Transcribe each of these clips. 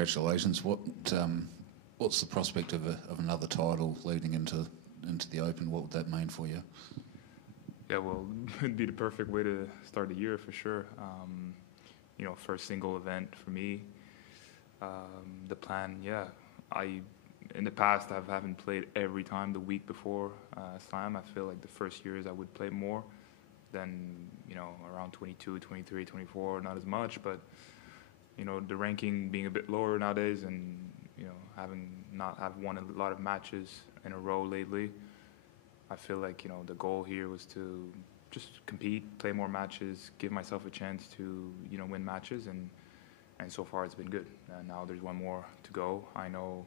congratulations. What's the prospect of another title leading into the Open? What would that mean for you? Yeah, well, it'd be the perfect way to start the year for sure. First single event for me. The plan, yeah, in the past I haven't played every time the week before Slam. I feel like the first years I would play more than, around 22, 23, 24, not as much, but the ranking being a bit lower nowadays, and have won a lot of matches in a row lately. I feel like the goal here was to just compete, play more matches, give myself a chance to win matches, and so far it's been good. And now there's one more to go. I know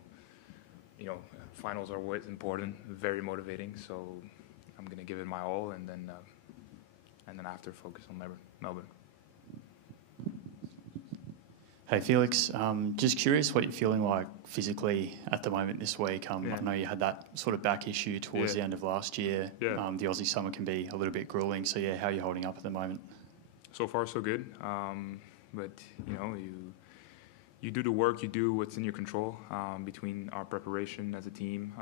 finals are always important, very motivating. So I'm gonna give it my all, and then after focus on Melbourne. Hey Felix, just curious what you're feeling like physically at the moment this week. I know you had that sort of back issue towards the end of last year. Yeah. The Aussie summer can be a little bit grueling, so how are you holding up at the moment? So far so good, but you do the work, you do what's in your control, between our preparation as a team,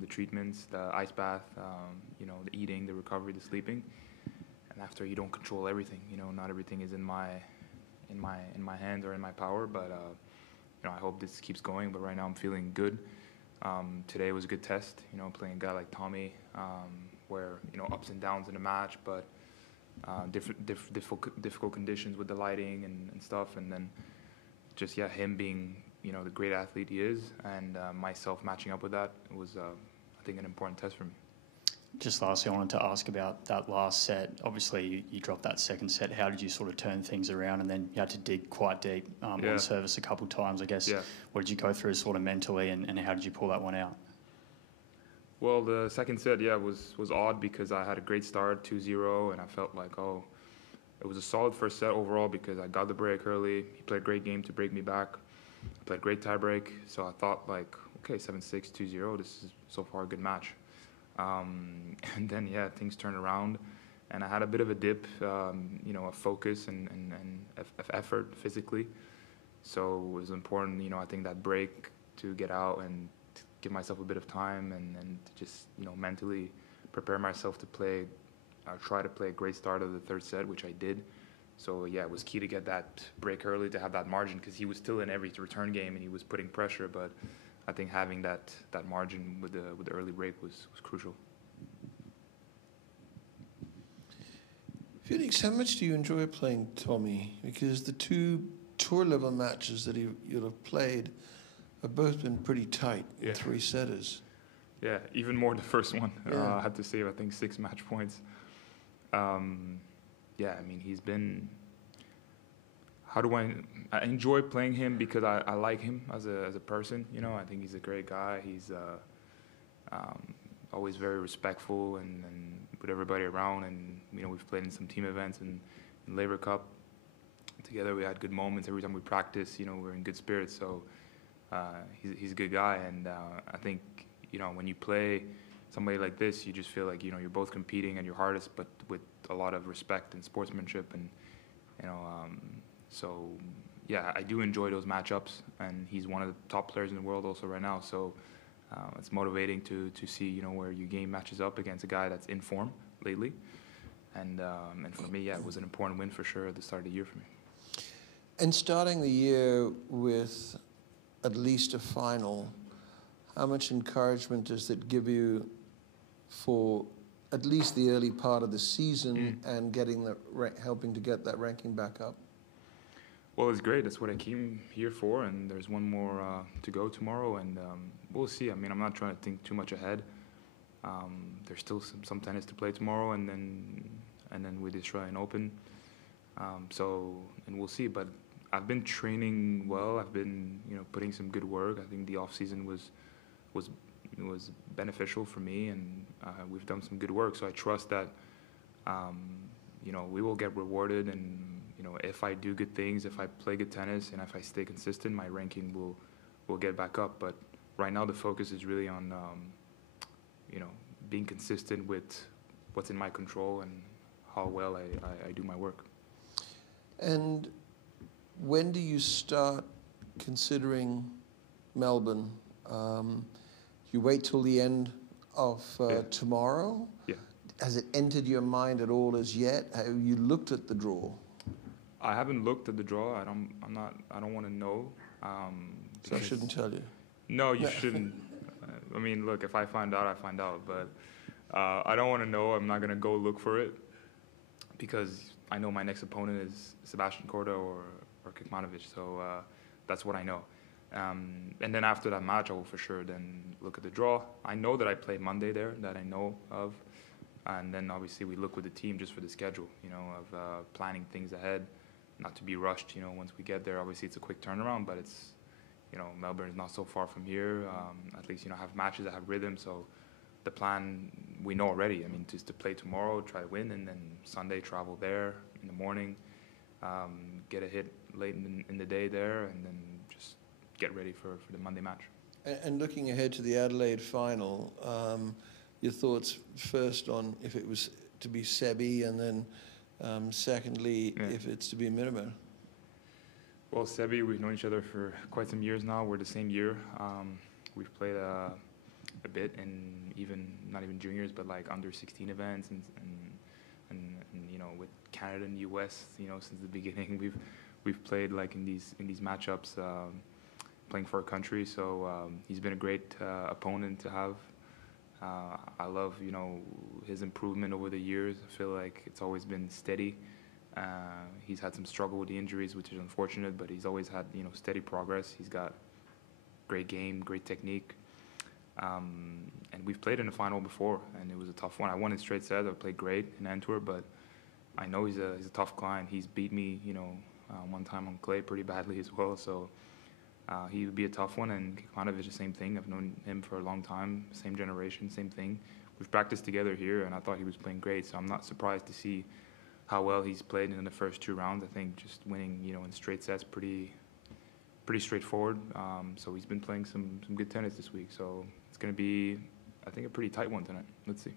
the treatments, the ice bath, the eating, the recovery, the sleeping, and after you don't control everything. Not everything is in my hands or in my power, but I hope this keeps going. But right now I'm feeling good. Today was a good test, playing a guy like Tommy, where ups and downs in the match, but difficult conditions with the lighting and stuff, and then just him being the great athlete he is, and myself matching up with that was I think an important test for me. Just lastly, I wanted to ask about that last set. Obviously, you dropped that second set. How did you sort of turn things around? And then you had to dig quite deep on service a couple of times, I guess. Yeah. What did you go through sort of mentally, and how did you pull that one out? Well, the second set, was odd because I had a great start, 2-0, and I felt like, it was a solid first set overall because I got the break early. He played a great game to break me back. I played a great tie break. So I thought, like, okay, 7-6, 2-0, this is so far a good match. And then, things turned around, and I had a bit of a dip, of focus and effort physically. So it was important, I think that break to get out and to give myself a bit of time and to just, mentally prepare myself to try to play a great start of the third set, which I did. So, it was key to get that break early to have that margin because he was still in every return game and he was putting pressure, but I think having that margin with the early break was crucial. Felix, how much do you enjoy playing Tommy? Because the two tour-level matches that you'll have played have both been pretty tight, three-setters. Yeah, even more the first one. I had to save, I think, 6 match points. He's been... I enjoy playing him because I like him as a person. I think he's a great guy. He's always very respectful and with everybody around. And we've played in some team events and in Labour Cup together. We had good moments every time we practice. We're in good spirits. So he's a good guy. And I think when you play somebody like this, you just feel like you're both competing at your hardest, but with a lot of respect and sportsmanship and So, I do enjoy those matchups, and he's one of the top players in the world also right now. So it's motivating to see, where your game matches up against a guy that's in form lately. And for me, it was an important win for sure at the start of the year for me. And starting the year with at least a final, how much encouragement does that give you for at least the early part of the season and helping to get that ranking back up? Well, it's great. That's what I came here for, and there's one more to go tomorrow, and we'll see. I'm not trying to think too much ahead. There's still some tennis to play tomorrow, and then with the Australian Open. And we'll see. But I've been training well. I've been putting some good work. I think the off season was beneficial for me, and we've done some good work. So I trust that we will get rewarded, and if I do good things, if I play good tennis, and if I stay consistent, my ranking will get back up. But right now the focus is really on being consistent with what's in my control and how well I do my work. And when do you start considering Melbourne, you wait till the end of tomorrow? Yeah. Has it entered your mind at all as yet? Have you looked at the draw? I haven't looked at the draw. I don't want to know. So I shouldn't tell you. No, you shouldn't. I mean, look, if I find out, I find out. But I don't want to know. I'm not going to go look for it because I know my next opponent is Sebastian Korda or Kekmanovic. So that's what I know. And then after that match, I will for sure then look at the draw. I know that I play Monday there, that I know of. And then obviously we look with the team just for the schedule, you know, of planning things ahead, not to be rushed, you know, once we get there. Obviously it's a quick turnaround, but it's, you know, Melbourne is not so far from here. At least, you know, have matches that have rhythm. So the plan we know already. I mean, just to play tomorrow, try to win, and then Sunday travel there in the morning, get a hit late in the day there, and then just get ready for the Monday match. And looking ahead to the Adelaide final, your thoughts first on if it was to be Sebi, and then secondly, if it's to be Mirabeau? Well, Sebi, we've known each other for quite some years now. We're the same year. We've played a bit in not even juniors, but like under 16 events, and you know, with Canada and US, you know, since the beginning, we've played like in these matchups, playing for our country. So he's been a great opponent to have. I love, you know, his improvement over the years. I feel like it's always been steady. He's had some struggle with the injuries, which is unfortunate, but he's always had, you know, steady progress. He's got great game, great technique. And we've played in the final before, and it was a tough one. I won in straight sets. I played great in Antwerp, but I know he's a tough client. He's beat me, you know, one time on clay pretty badly as well. So he would be a tough one, and Kekmanovic the same thing. I've known him for a long time, same generation, same thing. We've practiced together here, and I thought he was playing great, so I'm not surprised to see how well he's played in the first 2 rounds. I think just winning, you know, in straight sets, pretty straightforward. So he's been playing some good tennis this week, so it's going to be, I think, a pretty tight one tonight. Let's see.